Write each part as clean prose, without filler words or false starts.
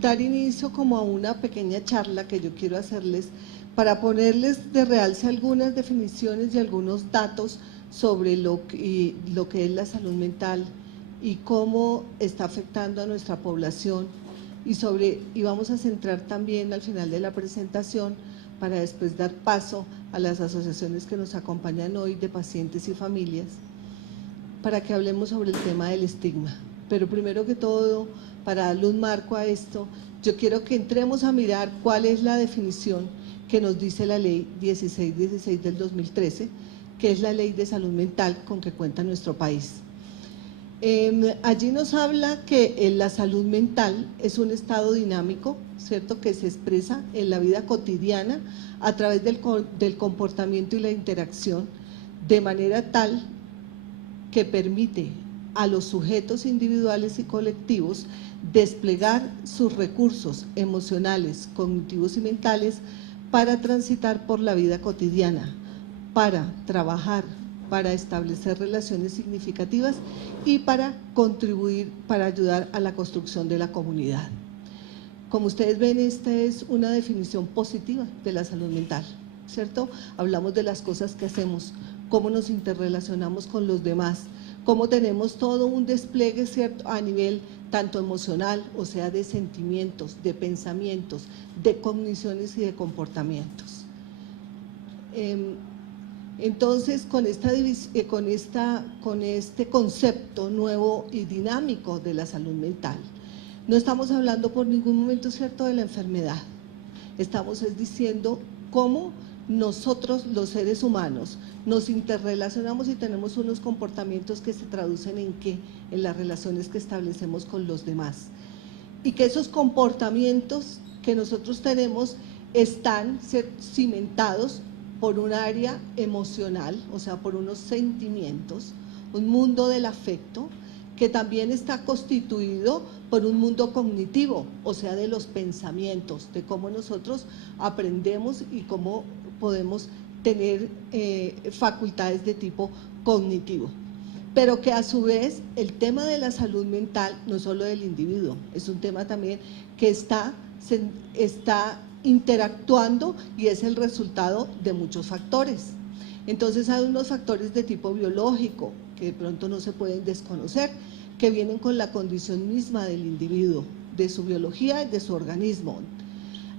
dar inicio como a una pequeña charla que yo quiero hacerles para ponerles de realce algunas definiciones y algunos datos sobre lo que es la salud mental y cómo está afectando a nuestra población y vamos a centrar también al final de la presentación para después dar paso a las asociaciones que nos acompañan hoy de pacientes y familias para que hablemos sobre el tema del estigma. Pero primero que todo, para darle un marco a esto, yo quiero que entremos a mirar cuál es la definición que nos dice la ley 1616 del 2013, que es la ley de salud mental con que cuenta nuestro país. Allí nos habla que la salud mental es un estado dinámico, ¿cierto?, que se expresa en la vida cotidiana a través del comportamiento y la interacción, de manera tal que permite a los sujetos individuales y colectivos desplegar sus recursos emocionales, cognitivos y mentales para transitar por la vida cotidiana, para trabajar, para establecer relaciones significativas y para contribuir, para ayudar a la construcción de la comunidad. Como ustedes ven, esta es una definición positiva de la salud mental, ¿cierto? Hablamos de las cosas que hacemos, cómo nos interrelacionamos con los demás, cómo tenemos todo un despliegue, ¿cierto?, a nivel tanto emocional, o sea, de sentimientos, de pensamientos, de cogniciones y de comportamientos. Entonces, con este concepto nuevo y dinámico de la salud mental, no estamos hablando por ningún momento, ¿cierto?, de la enfermedad. Estamos diciendo cómo nosotros, los seres humanos, nos interrelacionamos y tenemos unos comportamientos que se traducen ¿en qué? En las relaciones que establecemos con los demás. Y que esos comportamientos que nosotros tenemos están cimentados por un área emocional, o sea, por unos sentimientos, un mundo del afecto, que también está constituido por un mundo cognitivo, o sea, de los pensamientos, de cómo nosotros aprendemos y cómo podemos tener facultades de tipo cognitivo. Pero que a su vez el tema de la salud mental no es solo del individuo, es un tema también que está interactuando y es el resultado de muchos factores. Entonces hay unos factores de tipo biológico que de pronto no se pueden desconocer, que vienen con la condición misma del individuo, de su biología y de su organismo.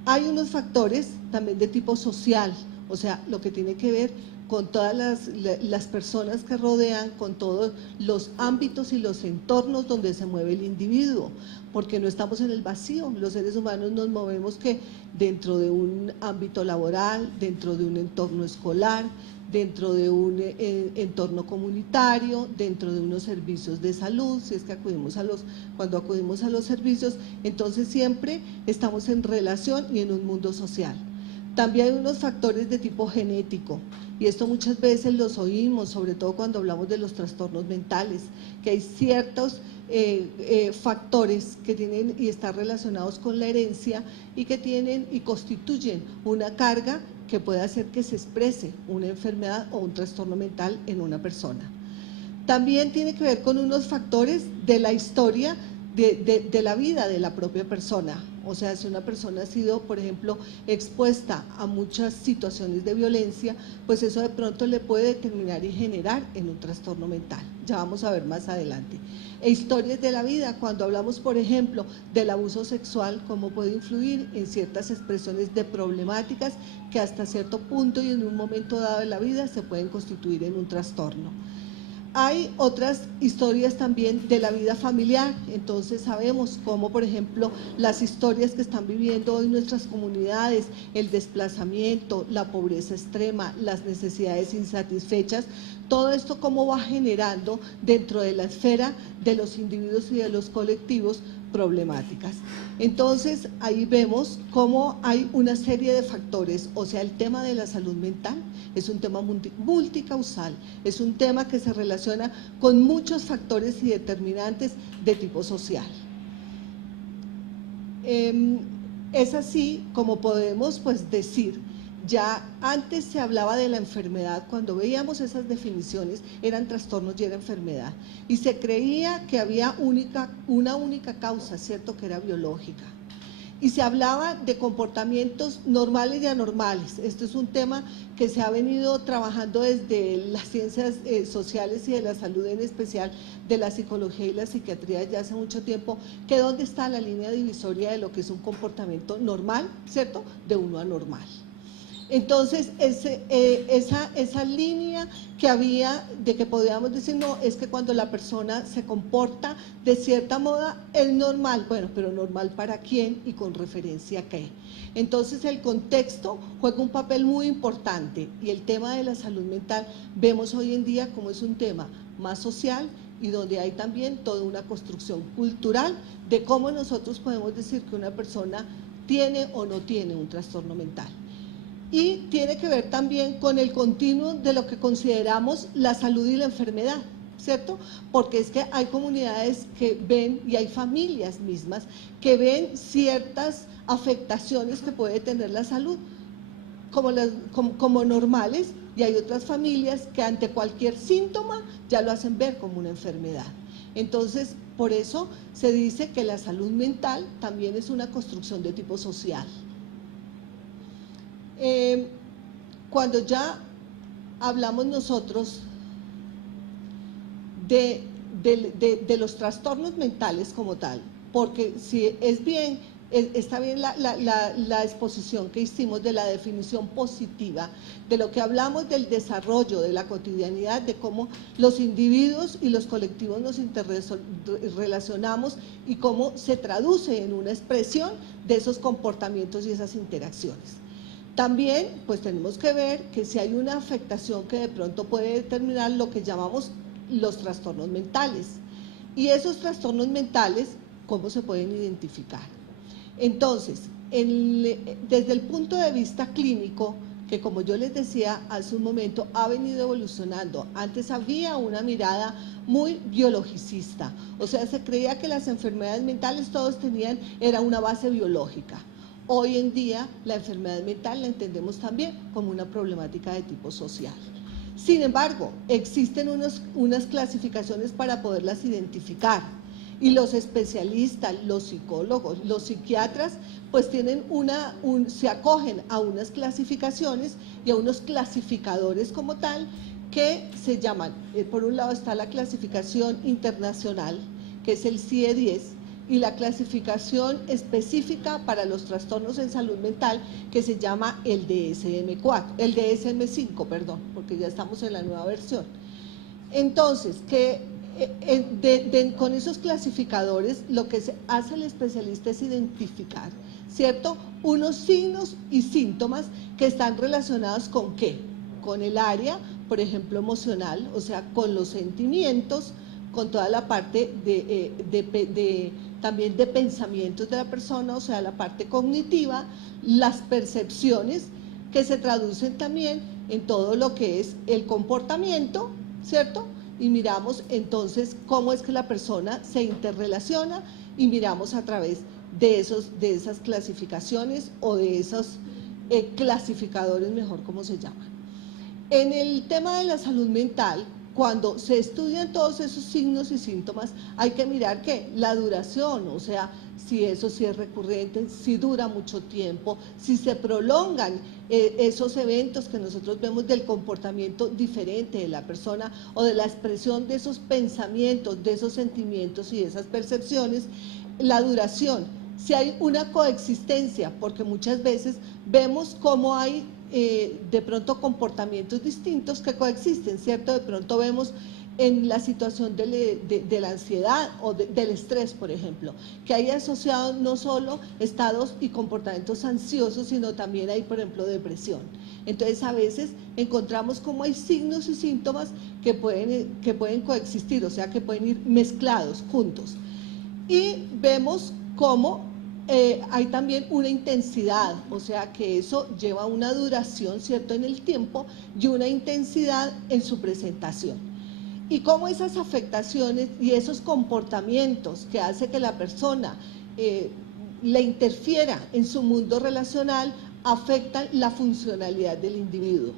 Hay unos factores también de tipo social, o sea, lo que tiene que ver con todas las personas que rodean, con todos los ámbitos y los entornos donde se mueve el individuo, porque no estamos en el vacío, los seres humanos nos movemos que dentro de un ámbito laboral, dentro de un entorno escolar, dentro de un entorno comunitario, dentro de unos servicios de salud, si es que cuando acudimos a los servicios, entonces siempre estamos en relación y en un mundo social. También hay unos factores de tipo genético, y esto muchas veces los oímos, sobre todo cuando hablamos de los trastornos mentales, que hay ciertos factores que tienen y están relacionados con la herencia y que tienen y constituyen una carga que puede hacer que se exprese una enfermedad o un trastorno mental en una persona. También tiene que ver con unos factores de la historia de la vida de la propia persona, o sea, si una persona ha sido, por ejemplo, expuesta a muchas situaciones de violencia, pues eso de pronto le puede determinar y generar en un trastorno mental, ya vamos a ver más adelante. E historias de la vida, cuando hablamos, por ejemplo, del abuso sexual, cómo puede influir en ciertas expresiones de problemáticas que hasta cierto punto y en un momento dado de la vida se pueden constituir en un trastorno. Hay otras historias también de la vida familiar, entonces sabemos cómo, por ejemplo, las historias que están viviendo hoy nuestras comunidades, el desplazamiento, la pobreza extrema, las necesidades insatisfechas, todo esto cómo va generando dentro de la esfera de los individuos y de los colectivos problemáticas. Entonces ahí vemos cómo hay una serie de factores, o sea, el tema de la salud mental es un tema multicausal, es un tema que se relaciona con muchos factores y determinantes de tipo social. Es así como podemos pues decir, ya antes se hablaba de la enfermedad, cuando veíamos esas definiciones eran trastornos y era enfermedad, y se creía que había una única causa, ¿cierto?, que era biológica. y se hablaba de comportamientos normales y anormales. Esto es un tema que se ha venido trabajando desde las ciencias sociales y de la salud, en especial de la psicología y la psiquiatría, ya hace mucho tiempo, que dónde está la línea divisoria de lo que es un comportamiento normal, ¿cierto?, de uno anormal. Entonces, esa línea que había de que podíamos decir, no, es que cuando la persona se comporta de cierta moda es normal, bueno, pero normal para quién y con referencia a qué. Entonces, el contexto juega un papel muy importante, y el tema de la salud mental vemos hoy en día como es un tema más social y donde hay también toda una construcción cultural de cómo nosotros podemos decir que una persona tiene o no tiene un trastorno mental. Y tiene que ver también con el continuo de lo que consideramos la salud y la enfermedad, ¿cierto? Porque es que hay comunidades que ven, y hay familias mismas, que ven ciertas afectaciones que puede tener la salud como normales, y hay otras familias que ante cualquier síntoma ya lo hacen ver como una enfermedad. Entonces, por eso se dice que la salud mental también es una construcción de tipo social. Cuando ya hablamos nosotros de los trastornos mentales como tal, porque si es bien, está bien la exposición que hicimos de la definición positiva, de lo que hablamos del desarrollo de la cotidianidad, de cómo los individuos y los colectivos nos interrelacionamos y cómo se traduce en una expresión de esos comportamientos y esas interacciones. También, pues tenemos que ver que si hay una afectación que de pronto puede determinar lo que llamamos los trastornos mentales. Y esos trastornos mentales, ¿cómo se pueden identificar? Entonces, desde el punto de vista clínico, que como yo les decía hace un momento, ha venido evolucionando. Antes había una mirada muy biologicista, o sea, se creía que las enfermedades mentales todos tenían, era una base biológica. Hoy en día la enfermedad mental la entendemos también como una problemática de tipo social. Sin embargo, existen unas clasificaciones para poderlas identificar, y los especialistas, los psicólogos, los psiquiatras, pues tienen se acogen a unas clasificaciones y a unos clasificadores como tal, que se llaman, por un lado está la clasificación internacional, que es el CIE-10, y la clasificación específica para los trastornos en salud mental, que se llama el DSM-5, perdón, porque ya estamos en la nueva versión. Entonces, con esos clasificadores, lo que hace el especialista es identificar, ¿cierto?, unos signos y síntomas que están relacionados con ¿qué? Con el área, por ejemplo, emocional, o sea, con los sentimientos, con toda la parte también de pensamientos de la persona, o sea, la parte cognitiva, las percepciones, que se traducen también en todo lo que es el comportamiento, ¿cierto? Y miramos entonces cómo es que la persona se interrelaciona, y miramos a través de esas clasificaciones, o de esos clasificadores, mejor como se llaman. En el tema de la salud mental, cuando se estudian todos esos signos y síntomas, hay que mirar ¿qué? La duración, o sea, si es recurrente, si dura mucho tiempo, si se prolongan esos eventos que nosotros vemos del comportamiento diferente de la persona, o de la expresión de esos pensamientos, de esos sentimientos y de esas percepciones, la duración, si hay una coexistencia, porque muchas veces vemos cómo hay de pronto comportamientos distintos que coexisten, ¿cierto? De pronto vemos en la situación de la ansiedad o del estrés, por ejemplo, que hay asociados no solo estados y comportamientos ansiosos, sino también hay, por ejemplo, depresión. Entonces, a veces encontramos como hay signos y síntomas que pueden coexistir, o sea, que pueden ir mezclados juntos. Y vemos cómo hay también una intensidad, o sea que eso lleva una duración, ¿cierto?, en el tiempo, y una intensidad en su presentación. Y cómo esas afectaciones y esos comportamientos que hace que la persona le interfiera en su mundo relacional afectan la funcionalidad del individuo.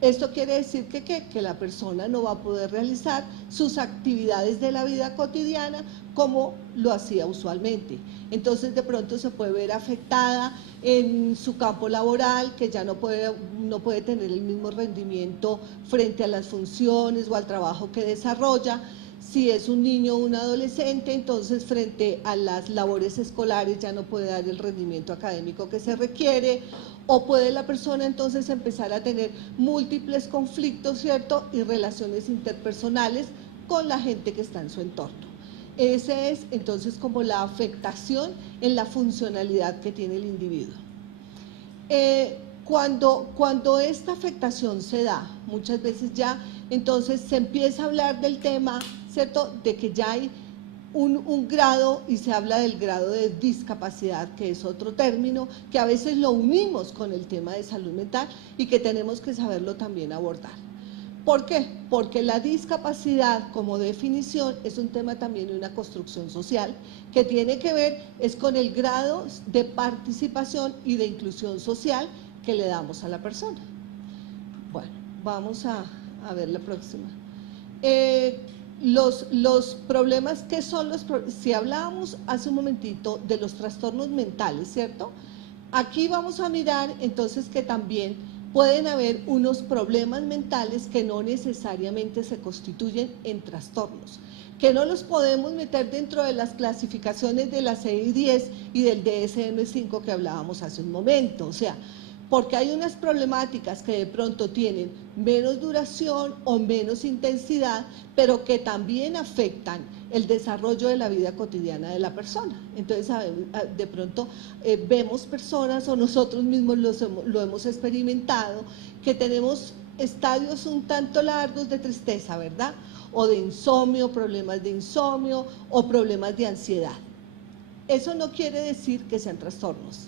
Esto quiere decir que la persona no va a poder realizar sus actividades de la vida cotidiana como lo hacía usualmente. Entonces de pronto se puede ver afectada en su campo laboral, que ya no puede tener el mismo rendimiento frente a las funciones o al trabajo que desarrolla. Si es un niño o un adolescente, entonces frente a las labores escolares ya no puede dar el rendimiento académico que se requiere, o puede la persona entonces empezar a tener múltiples conflictos, ¿cierto? Y relaciones interpersonales con la gente que está en su entorno. Esa es entonces como la afectación en la funcionalidad que tiene el individuo. Cuando esta afectación se da, muchas veces ya entonces se empieza a hablar del tema, ¿cierto?, de que ya hay un grado, y se habla del grado de discapacidad, que es otro término, que a veces lo unimos con el tema de salud mental y que tenemos que saberlo también abordar. ¿Por qué? Porque la discapacidad como definición es un tema también de una construcción social que tiene que ver es con el grado de participación y de inclusión social que le damos a la persona. Bueno, vamos a ver la próxima. Los problemas, ¿qué son los problemas? Si hablábamos hace un momentito de los trastornos mentales, ¿cierto? Aquí vamos a mirar entonces que también pueden haber unos problemas mentales que no necesariamente se constituyen en trastornos, que no los podemos meter dentro de las clasificaciones de la CI-10 y del DSM-5 que hablábamos hace un momento, o sea, porque hay unas problemáticas que de pronto tienen menos duración o menos intensidad, pero que también afectan el desarrollo de la vida cotidiana de la persona. Entonces, de pronto vemos personas, o nosotros mismos lo hemos experimentado, que tenemos estadios un tanto largos de tristeza, ¿verdad? O de insomnio, problemas de insomnio o problemas de ansiedad. Eso no quiere decir que sean trastornos.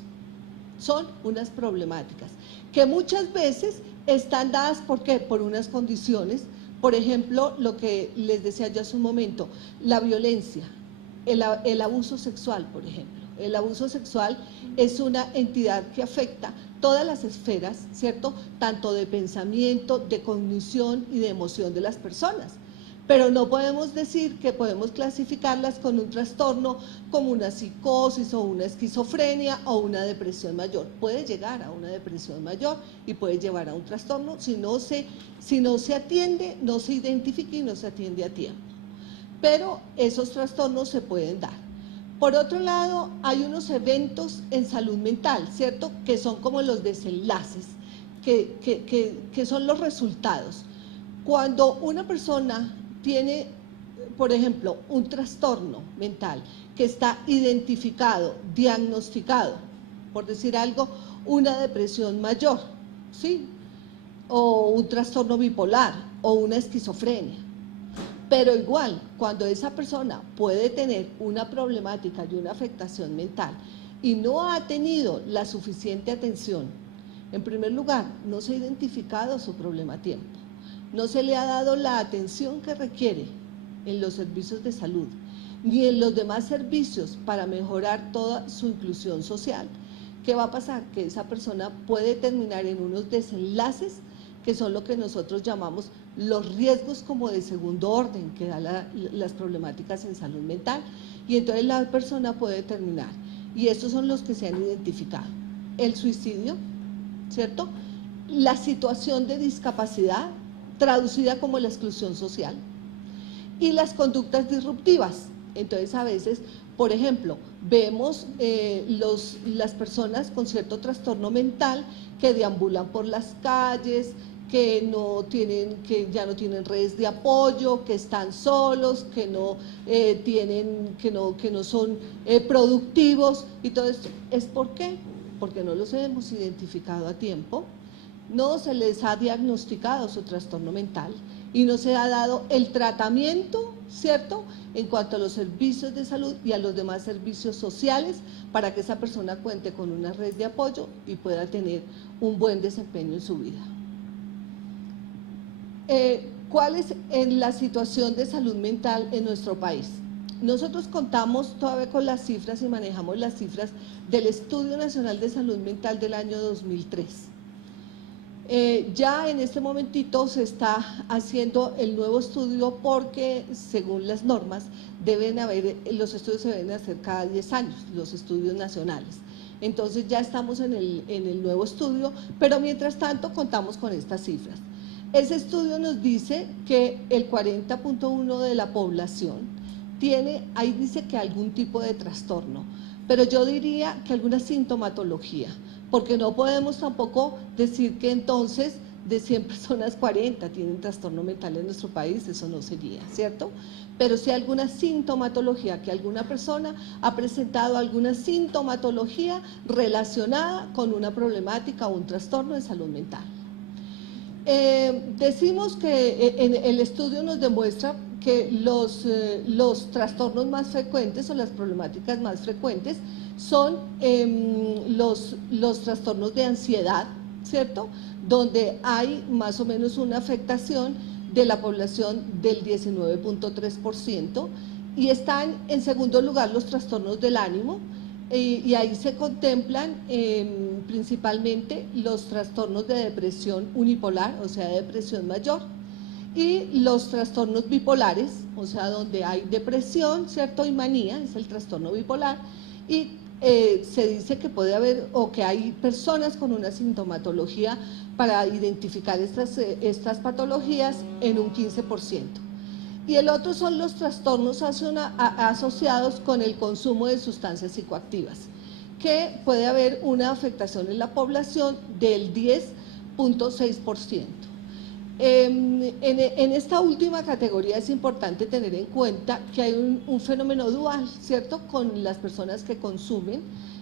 Son unas problemáticas que muchas veces están dadas, ¿por qué? Por unas condiciones, por ejemplo, lo que les decía yo hace un momento, la violencia, el abuso sexual, por ejemplo. El abuso sexual es una entidad que afecta todas las esferas, ¿cierto? Tanto de pensamiento, de cognición y de emoción de las personas. Pero no podemos decir que podemos clasificarlas con un trastorno como una psicosis o una esquizofrenia o una depresión mayor. Puede llegar a una depresión mayor y puede llevar a un trastorno si no se atiende, no se identifica y no se atiende a tiempo. Pero esos trastornos se pueden dar. Por otro lado, hay unos eventos en salud mental, ¿cierto?, que son como los desenlaces, que son los resultados. Cuando una persona tiene, por ejemplo, un trastorno mental que está identificado, diagnosticado, por decir algo, una depresión mayor, ¿sí?, o un trastorno bipolar o una esquizofrenia. Pero igual, cuando esa persona puede tener una problemática y una afectación mental y no ha tenido la suficiente atención, en primer lugar, no se ha identificado su problema a tiempo, no se le ha dado la atención que requiere en los servicios de salud, ni en los demás servicios para mejorar toda su inclusión social, ¿qué va a pasar? Que esa persona puede terminar en unos desenlaces que son lo que nosotros llamamos los riesgos como de segundo orden que dan las problemáticas en salud mental, y entonces la persona puede terminar, y estos son los que se han identificado: el suicidio, ¿cierto?, la situación de discapacidad, traducida como la exclusión social, y las conductas disruptivas. Entonces a veces, por ejemplo, vemos las personas con cierto trastorno mental que deambulan por las calles, que ya no tienen redes de apoyo, que están solos, que no son productivos, y todo esto es ¿por qué? Porque no los hemos identificado a tiempo, no se les ha diagnosticado su trastorno mental y no se ha dado el tratamiento, ¿cierto?, en cuanto a los servicios de salud y a los demás servicios sociales para que esa persona cuente con una red de apoyo y pueda tener un buen desempeño en su vida. ¿Cuál es la situación de salud mental en nuestro país? Nosotros contamos todavía con las cifras y manejamos las cifras del Estudio Nacional de Salud Mental del año 2003. Ya en este momentito se está haciendo el nuevo estudio porque según las normas los estudios se deben hacer cada 10 años, los estudios nacionales. Entonces ya estamos en el nuevo estudio, pero mientras tanto contamos con estas cifras. Ese estudio nos dice que el 40.1% de la población ahí dice que algún tipo de trastorno, pero yo diría que alguna sintomatología, porque no podemos tampoco decir que entonces de 100 personas 40 tienen trastorno mental en nuestro país, eso no sería, ¿cierto? Pero si hay alguna sintomatología, que alguna persona ha presentado alguna sintomatología relacionada con una problemática o un trastorno de salud mental. Decimos que el estudio nos demuestra que los trastornos más frecuentes o las problemáticas más frecuentes son los trastornos de ansiedad, ¿cierto? Donde hay más o menos una afectación de la población del 19.3%, y están en segundo lugar los trastornos del ánimo, y ahí se contemplan principalmente los trastornos de depresión unipolar, o sea, de depresión mayor, y los trastornos bipolares, o sea, donde hay depresión, ¿cierto? Y manía, es el trastorno bipolar, y se dice que puede haber, o que hay personas con una sintomatología para identificar estas patologías en un 15%. Y el otro son los trastornos asociados con el consumo de sustancias psicoactivas, que puede haber una afectación en la población del 10.6%. En esta última categoría es importante tener en cuenta que hay un fenómeno dual, ¿cierto?, con las personas que consumen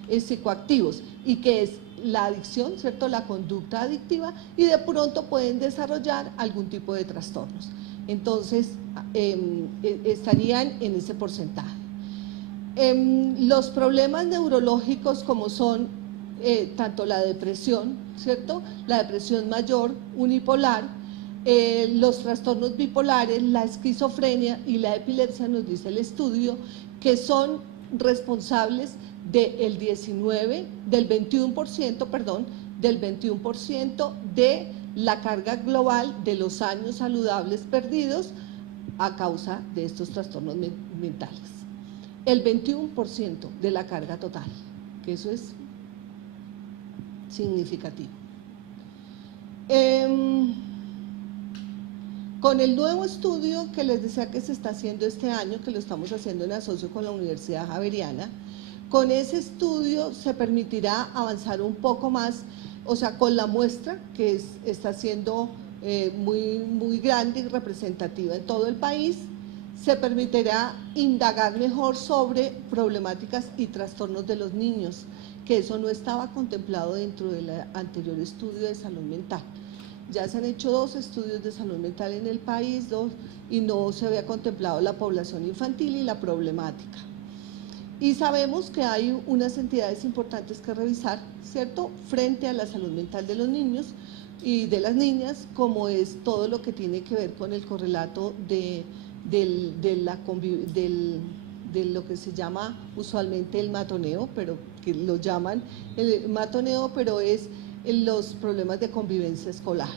psicoactivos, y que es la adicción, ¿cierto?, la conducta adictiva, y de pronto pueden desarrollar algún tipo de trastornos. Entonces, estarían en ese porcentaje. Los problemas neurológicos, como son tanto la depresión, ¿cierto?, la depresión mayor unipolar, los trastornos bipolares, la esquizofrenia y la epilepsia, nos dice el estudio, que son responsables del 21% de la carga global de los años saludables perdidos a causa de estos trastornos mentales. El 21% de la carga total, que eso es significativo. Con el nuevo estudio que les decía que se está haciendo este año, que lo estamos haciendo en asocio con la Universidad Javeriana, con ese estudio se permitirá avanzar un poco más, o sea, con la muestra que está siendo muy grande y representativa en todo el país, se permitirá indagar mejor sobre problemáticas y trastornos de los niños, que eso no estaba contemplado dentro del anterior estudio de salud mental. Ya se han hecho 2 estudios de salud mental en el país, y no se había contemplado la población infantil y la problemática. Y sabemos que hay unas entidades importantes que revisar, ¿cierto?, frente a la salud mental de los niños y de las niñas, como es todo lo que tiene que ver con el correlato de lo que se llama usualmente el matoneo, pero que lo llaman el matoneo, pero es los problemas de convivencia escolar,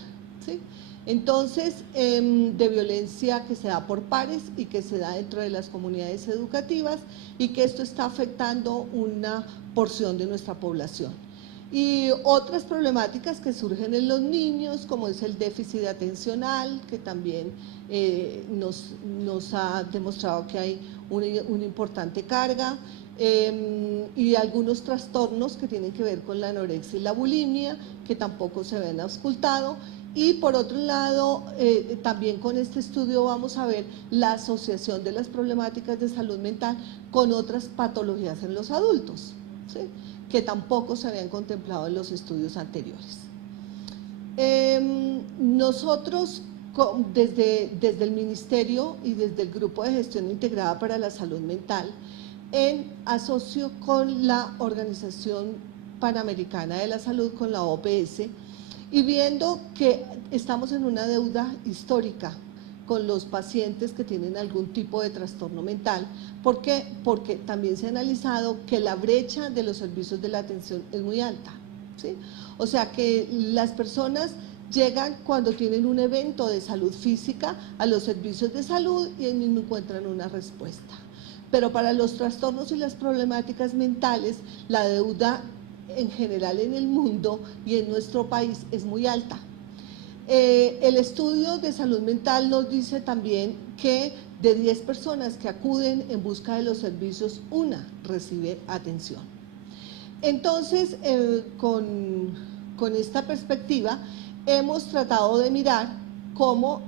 ¿sí? Entonces, de violencia que se da por pares y que se da dentro de las comunidades educativas, y que esto está afectando una porción de nuestra población. Y otras problemáticas que surgen en los niños, como es el déficit atencional, que también nos ha demostrado que hay una importante carga, y algunos trastornos que tienen que ver con la anorexia y la bulimia, que tampoco se ven auscultado. Y por otro lado, también con este estudio vamos a ver la asociación de las problemáticas de salud mental con otras patologías en los adultos, ¿sí?, que tampoco se habían contemplado en los estudios anteriores. Nosotros, desde el Ministerio y desde el Grupo de Gestión Integrada para la Salud Mental, en asocio con la Organización Panamericana de la Salud, con la OPS, y viendo que estamos en una deuda histórica con los pacientes que tienen algún tipo de trastorno mental. ¿Por qué? Porque también se ha analizado que la brecha de los servicios de la atención es muy alta, ¿sí? O sea que las personas llegan cuando tienen un evento de salud física a los servicios de salud y no encuentran una respuesta. Pero para los trastornos y las problemáticas mentales, la deuda en general en el mundo y en nuestro país es muy alta. El estudio de salud mental nos dice también que de 10 personas que acuden en busca de los servicios, una recibe atención. Entonces, con esta perspectiva, hemos tratado de mirar cómo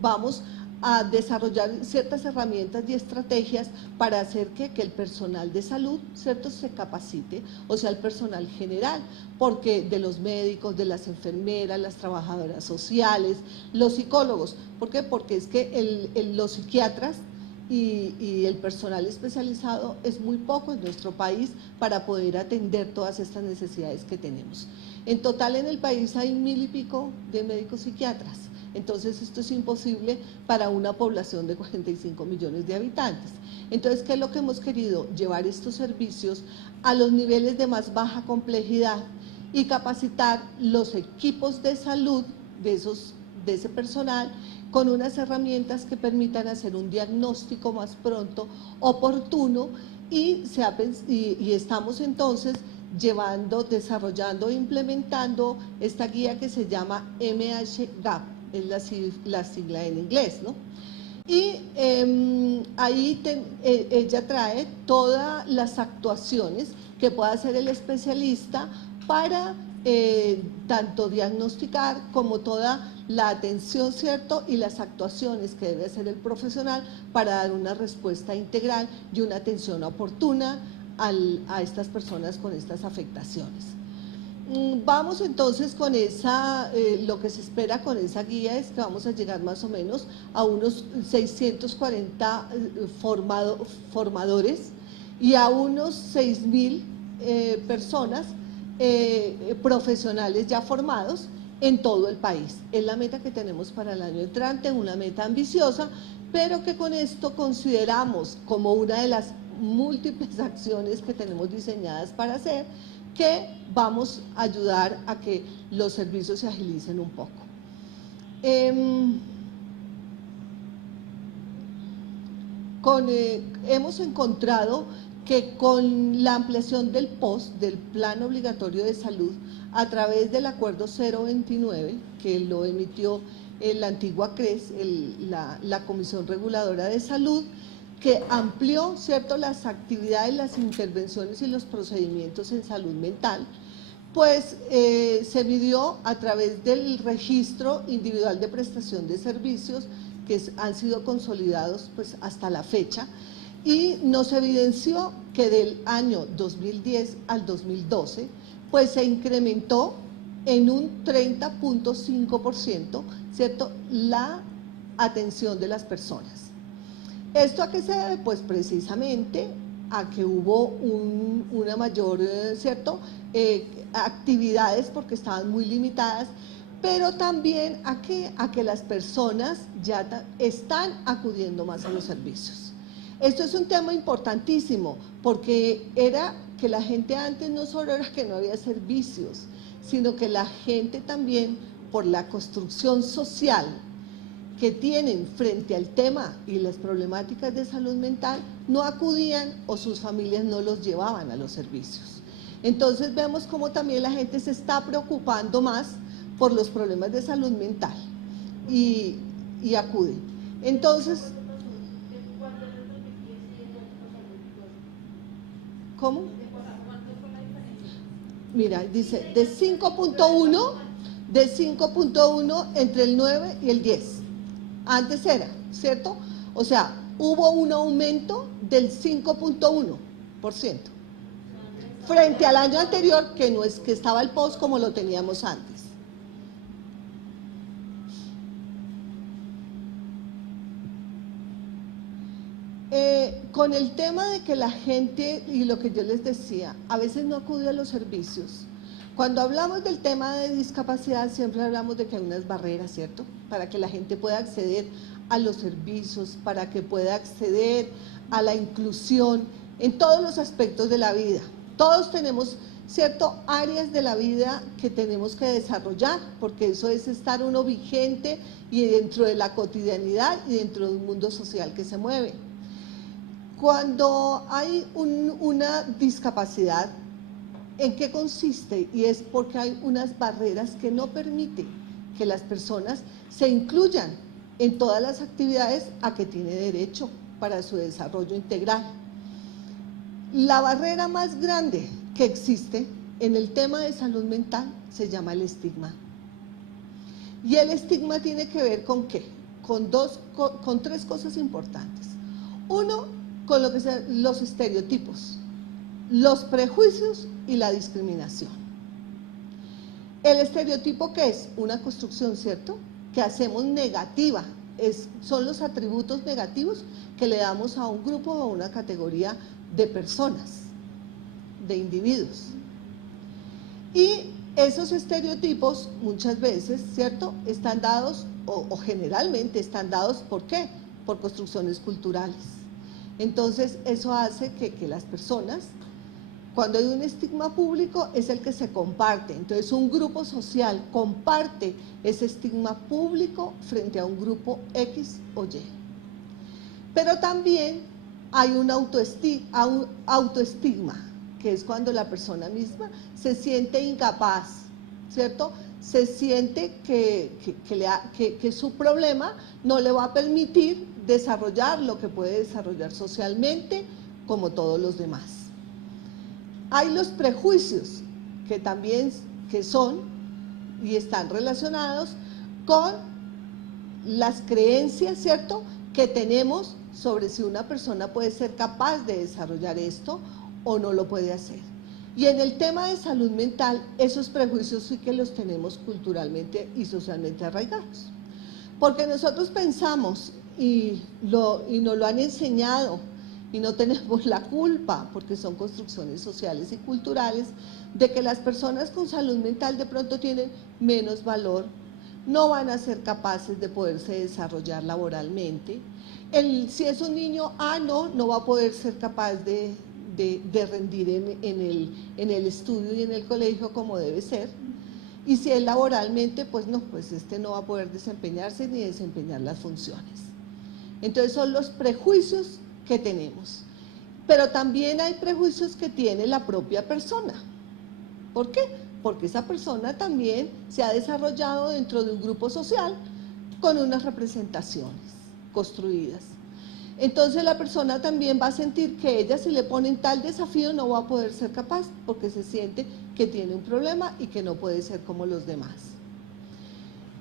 vamos a desarrollar ciertas herramientas y estrategias para hacer que el personal de salud, ¿cierto?, se capacite, o sea, el personal general, porque de los médicos, de las enfermeras, las trabajadoras sociales, los psicólogos. ¿Por qué? Porque es que los psiquiatras y el personal especializado es muy poco en nuestro país para poder atender todas estas necesidades que tenemos. En total en el país hay 1000 y pico de médicos psiquiatras. Entonces esto es imposible para una población de 45 millones de habitantes. Entonces, ¿qué es lo que hemos querido? Llevar estos servicios a los niveles de más baja complejidad y capacitar los equipos de salud de ese personal con unas herramientas que permitan hacer un diagnóstico más pronto, oportuno, y estamos entonces desarrollando e implementando esta guía que se llama MHGAP, es la sigla en inglés, ¿no? Y ahí ella trae todas las actuaciones que pueda hacer el especialista para tanto diagnosticar como toda la atención, ¿cierto?, y las actuaciones que debe hacer el profesional para dar una respuesta integral y una atención oportuna a estas personas con estas afectaciones. Vamos entonces con lo que se espera con esa guía es que vamos a llegar más o menos a unos 640 formadores y a unos 6.000 personas profesionales ya formados en todo el país. Es la meta que tenemos para el año entrante, una meta ambiciosa, pero que con esto consideramos como una de las múltiples acciones que tenemos diseñadas para hacer, que vamos a ayudar a que los servicios se agilicen un poco. Hemos encontrado que con la ampliación del POS, del Plan Obligatorio de Salud, a través del Acuerdo 029, que lo emitió la antigua CRES, la Comisión Reguladora de Salud, que amplió, ¿cierto?, las actividades, las intervenciones y los procedimientos en salud mental, pues se midió a través del registro individual de prestación de servicios que han sido consolidados pues hasta la fecha, y nos evidenció que del año 2010 al 2012 pues se incrementó en un 30.5%, ¿cierto?, la atención de las personas. ¿Esto a qué se debe? Pues precisamente a que hubo una mayor, ¿cierto?, actividades porque estaban muy limitadas, pero también a que las personas ya están acudiendo más a los servicios. Esto es un tema importantísimo porque era que la gente antes no solo era que no había servicios, sino que la gente también, por la construcción social que tienen frente al tema y las problemáticas de salud mental, no acudían o sus familias no los llevaban a los servicios. Entonces vemos cómo también la gente se está preocupando más por los problemas de salud mental y acude. Entonces, ¿cómo? Mira, dice de 5.1 entre el 9 y el 10. Antes era, ¿cierto? O sea, hubo un aumento del 5.1% frente al año anterior, que no es que estaba el POS como lo teníamos antes. Con el tema de que la gente, y lo que yo les decía, a veces no acude a los servicios. Cuando hablamos del tema de discapacidad siempre hablamos de que hay unas barreras, ¿cierto?, para que la gente pueda acceder a los servicios, para que pueda acceder a la inclusión en todos los aspectos de la vida. Todos tenemos ¿cierto?, áreas de la vida que tenemos que desarrollar, porque eso es estar uno vigente y dentro de la cotidianidad y dentro de un mundo social que se mueve. Cuando hay una discapacidad, ¿en qué consiste? Y es porque hay unas barreras que no permiten que las personas se incluyan en todas las actividades a que tiene derecho para su desarrollo integral. La barrera más grande que existe en el tema de salud mental se llama el estigma. Y el estigma tiene que ver ¿con qué? Con tres cosas importantes. Uno, con lo que son los estereotipos, los prejuicios y la discriminación. El estereotipo, ¿qué es? Una construcción, ¿cierto?, que hacemos negativa, son los atributos negativos que le damos a un grupo o a una categoría de personas, de individuos. Y esos estereotipos muchas veces, ¿cierto?, están dados o generalmente están dados, ¿por qué? Por construcciones culturales. Entonces eso hace que las personas, cuando hay un estigma público, es el que se comparte. Entonces un grupo social comparte ese estigma público frente a un grupo X o Y. Pero también hay un autoestigma, que es cuando la persona misma se siente incapaz, ¿cierto? Se siente que su problema no le va a permitir desarrollar lo que puede desarrollar socialmente como todos los demás. Hay los prejuicios que también son y están relacionados con las creencias, ¿cierto?, que tenemos sobre si una persona puede ser capaz de desarrollar esto o no lo puede hacer. Y en el tema de salud mental, esos prejuicios sí que los tenemos culturalmente y socialmente arraigados. Porque nosotros pensamos, y nos lo han enseñado, y no tenemos la culpa, porque son construcciones sociales y culturales, de que las personas con salud mental de pronto tienen menos valor, no van a ser capaces de poderse desarrollar laboralmente. Si es un niño, no va a poder ser capaz de rendir en el estudio y en el colegio como debe ser. Y si es laboralmente, pues no va a poder desempeñarse ni desempeñar las funciones. Entonces son los prejuicios que tenemos. Pero también hay prejuicios que tiene la propia persona. ¿Por qué? Porque esa persona también se ha desarrollado dentro de un grupo social con unas representaciones construidas. Entonces la persona también va a sentir que ella, si le ponen tal desafío, no va a poder ser capaz, porque se siente que tiene un problema y que no puede ser como los demás.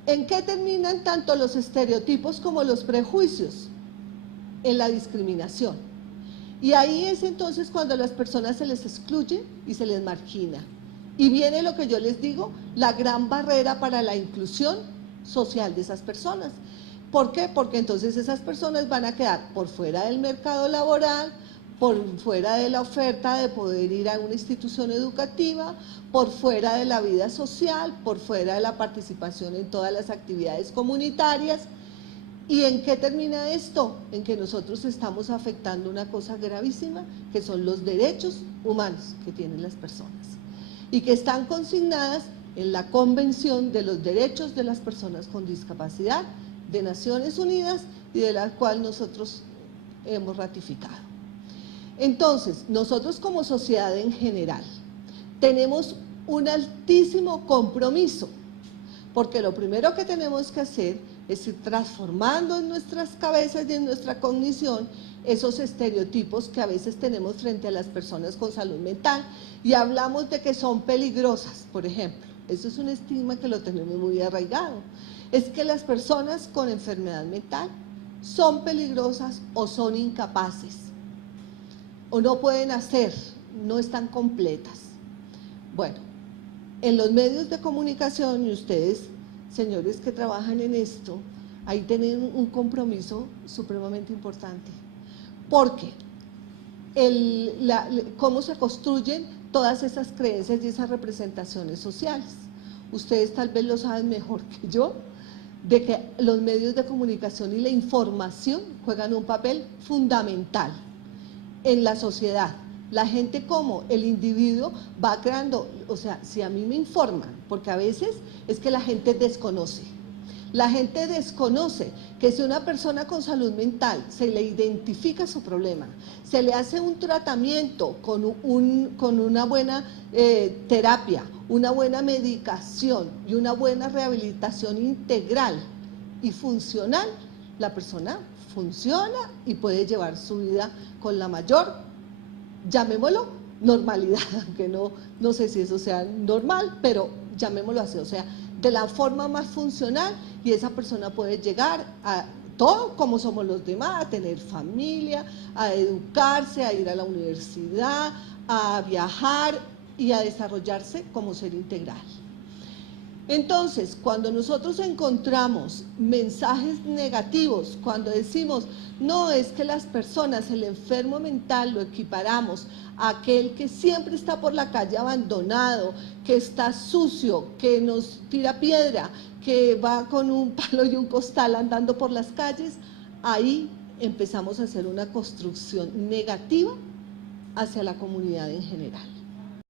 ¿En qué terminan tanto los estereotipos como los prejuicios? En la discriminación. Y ahí es entonces cuando a las personas se les excluye y se les margina. Y viene lo que yo les digo, la gran barrera para la inclusión social de esas personas. ¿Por qué? Porque entonces esas personas van a quedar por fuera del mercado laboral, por fuera de la oferta de poder ir a una institución educativa, por fuera de la vida social, por fuera de la participación en todas las actividades comunitarias. ¿Y en qué termina esto? En que nosotros estamos afectando una cosa gravísima, que son los derechos humanos que tienen las personas y que están consignadas en la Convención de los Derechos de las Personas con Discapacidad de Naciones Unidas y de la cual nosotros hemos ratificado. Entonces, nosotros como sociedad en general tenemos un altísimo compromiso, porque lo primero que tenemos que hacer es ir transformando en nuestras cabezas y en nuestra cognición esos estereotipos que a veces tenemos frente a las personas con salud mental, y hablamos de que son peligrosas, por ejemplo. Eso es un estigma que lo tenemos muy arraigado. Es que las personas con enfermedad mental son peligrosas o son incapaces, o no pueden hacer, no están completas. Bueno, en los medios de comunicación, y ustedes, señores que trabajan en esto, ahí tienen un compromiso supremamente importante. Porque cómo se construyen todas esas creencias y esas representaciones sociales. Ustedes tal vez lo saben mejor que yo, de que los medios de comunicación y la información juegan un papel fundamental en la sociedad, La gente como el individuo va creando, o sea, si a mí me informan, porque a veces es que la gente desconoce. La gente desconoce que si una persona con salud mental se le identifica su problema, se le hace un tratamiento con una buena terapia, una buena medicación y una buena rehabilitación integral y funcional, la persona funciona y puede llevar su vida con la mayor, llamémoslo, normalidad, aunque no sé si eso sea normal, pero llamémoslo así, o sea, de la forma más funcional, y esa persona puede llegar a todo como somos los demás, a tener familia, a educarse, a ir a la universidad, a viajar y a desarrollarse como ser integral. Entonces, cuando nosotros encontramos mensajes negativos, cuando decimos, no, es que las personas, el enfermo mental lo equiparamos a aquel que siempre está por la calle abandonado, que está sucio, que nos tira piedra, que va con un palo y un costal andando por las calles, ahí empezamos a hacer una construcción negativa hacia la comunidad en general.